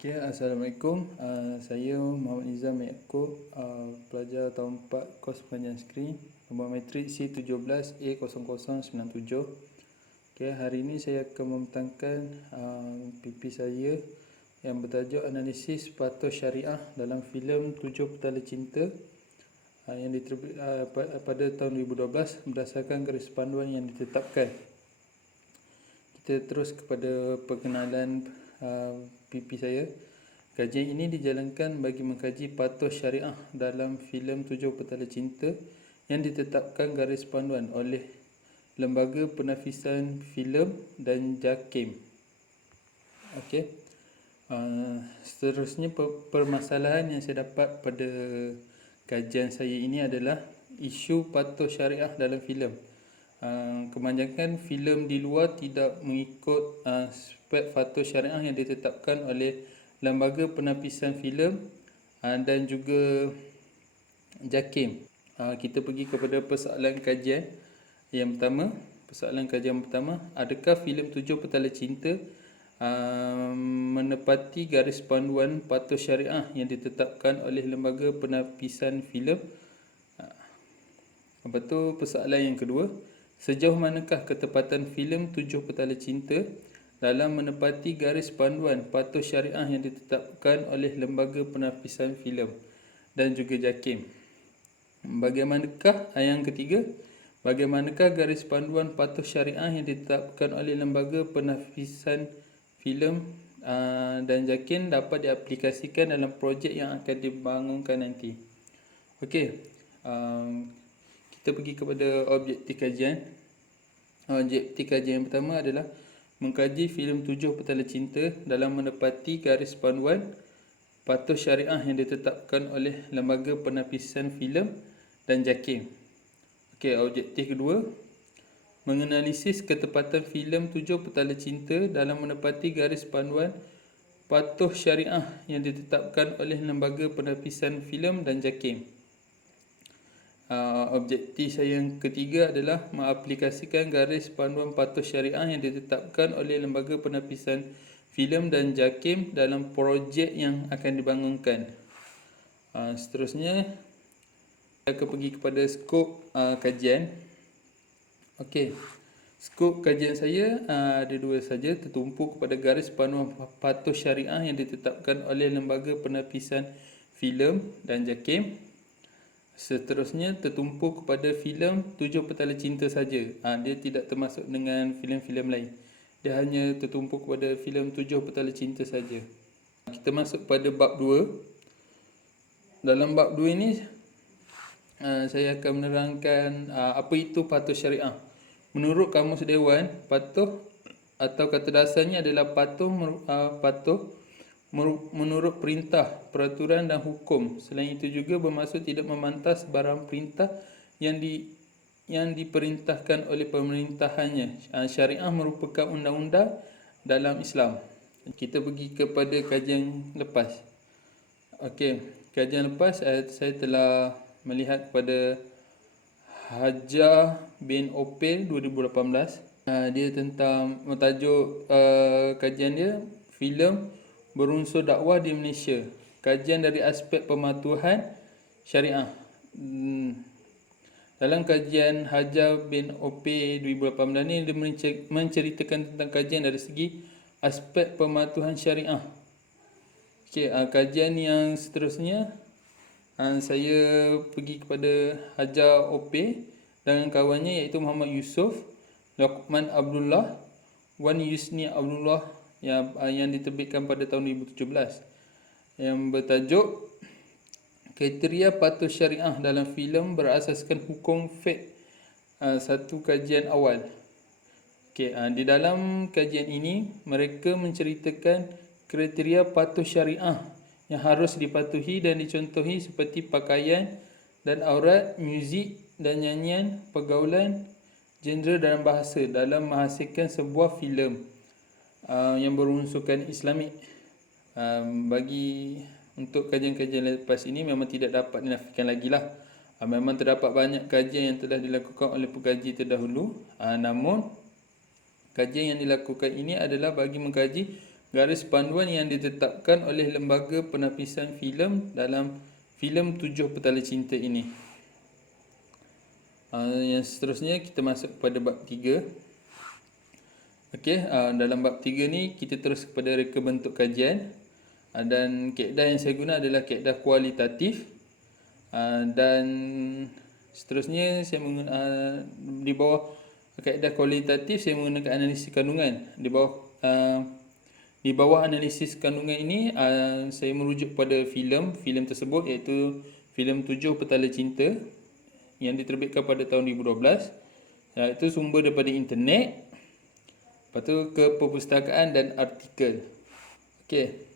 Okay, Assalamualaikum. Saya Muhammad Nizam Yaakob, pelajar tahun 4 kos pengajian skrin, nombor matrik C17A0097. Okay, hari ini saya akan membentangkan PP saya yang bertajuk Analisis Patos Syariah dalam filem Tujuh Petala Cinta yang diterbit pada tahun 2012 berdasarkan garis panduan yang ditetapkan. Kita terus kepada perkenalan PP saya. Kajian ini dijalankan bagi mengkaji patos syariah dalam filem Tujuh Petala Cinta yang ditetapkan garis panduan oleh Lembaga Penafisan Filem dan JAKIM. Okey. Seterusnya permasalahan yang saya dapat pada kajian saya ini adalah isu patos syariah dalam filem. Kebanyakan filem di luar tidak mengikut spek patos syariah yang ditetapkan oleh Lembaga Penapisan Filem dan juga JAKIM. Kita pergi kepada persoalan kajian yang pertama. Persoalan kajian pertama, adakah filem Tujuh Petala Cinta menepati garis panduan patos syariah yang ditetapkan oleh Lembaga Penapisan Filem? Lepas tu persoalan yang kedua, sejauh manakah ketepatan filem Tujuh Petala Cinta dalam menepati garis panduan patos syariah yang ditetapkan oleh Lembaga Penapisan Filem dan juga JAKIM? Yang ketiga, bagaimanakah garis panduan patos syariah yang ditetapkan oleh Lembaga Penapisan Filem dan JAKIM dapat diaplikasikan dalam projek yang akan dibangunkan nanti? Okey, kita pergi kepada objektif kajian. Objektif kajian yang pertama adalah mengkaji filem Tujuh Petala Cinta dalam menepati garis panduan patos syariah yang ditetapkan oleh Lembaga Penapisan Filem dan JAKIM. Okey, objektif kedua, menganalisis ketepatan filem Tujuh Petala Cinta dalam menepati garis panduan patos syariah yang ditetapkan oleh Lembaga Penapisan Filem dan JAKIM. Objektif saya yang ketiga adalah mengaplikasikan garis panduan patos syariah yang ditetapkan oleh Lembaga Penapisan Filem dan JAKIM dalam projek yang akan dibangunkan. Seterusnya, saya akan pergi kepada skop kajian. Okey, skop kajian saya ada dua saja, tertumpu kepada garis panduan patos syariah yang ditetapkan oleh Lembaga Penapisan Filem dan JAKIM. Seterusnya tertumpu kepada filem Tujuh Petala Cinta saja. Dia tidak termasuk dengan filem-filem lain. Dia hanya tertumpu kepada filem Tujuh Petala Cinta saja. Kita masuk pada bab 2. Dalam bab 2 ini saya akan menerangkan apa itu patos syariah. Menurut Kamus Dewan, patuh atau kata dasarnya adalah patuh menurut perintah, peraturan dan hukum. Selain itu juga bermaksud tidak memantas barang perintah yang diperintahkan oleh pemerintahannya. Syariah merupakan undang-undang dalam Islam. Kita pergi kepada kajian lepas. Okey, kajian lepas saya telah melihat pada Hajar bin Opel 2018. Dia tentang tajuk kajian dia, filem berunsur dakwah di Malaysia, kajian dari aspek pematuhan syariah. Dalam kajian Hajar bin Opel 2018 ni, dia menceritakan tentang kajian dari segi aspek pematuhan syariah. Okey, kajian yang seterusnya, saya pergi kepada Hajar Opel dengan kawannya iaitu Muhammad Yusof, Luqman Abdullah, Wan Yusni Abdullah yang diterbitkan pada tahun 2017, yang bertajuk Kriteria Patos Syariah dalam filem berasaskan hukum fiqh, satu kajian awal. Okey, di dalam kajian ini mereka menceritakan kriteria patos syariah yang harus dipatuhi dan dicontohi seperti pakaian dan aurat, muzik dan nyanyian, pergaulan, genre dan bahasa dalam menghasilkan sebuah filem yang berunsurkan Islamik. Untuk kajian-kajian lepas ini memang tidak dapat dinafikan lagi lah. Memang terdapat banyak kajian yang telah dilakukan oleh pengkaji terdahulu. Namun kajian yang dilakukan ini adalah bagi mengkaji garis panduan yang ditetapkan oleh Lembaga Penapisan Filem dalam filem 7 Petala Cinta ini. Yang seterusnya kita masuk kepada bab 3. Okey, dalam bab 3 ni kita terus kepada reka bentuk kajian. Dan kaedah yang saya guna adalah kaedah kualitatif. Dan seterusnya saya di bawah kaedah kualitatif saya menggunakan analisis kandungan. Di bawah analisis kandungan ini saya merujuk pada filem tersebut, iaitu filem 7 Petala Cinta yang diterbitkan pada tahun 2012. Itu sumber daripada internet. Lepas tu ke perpustakaan dan artikel. Okey.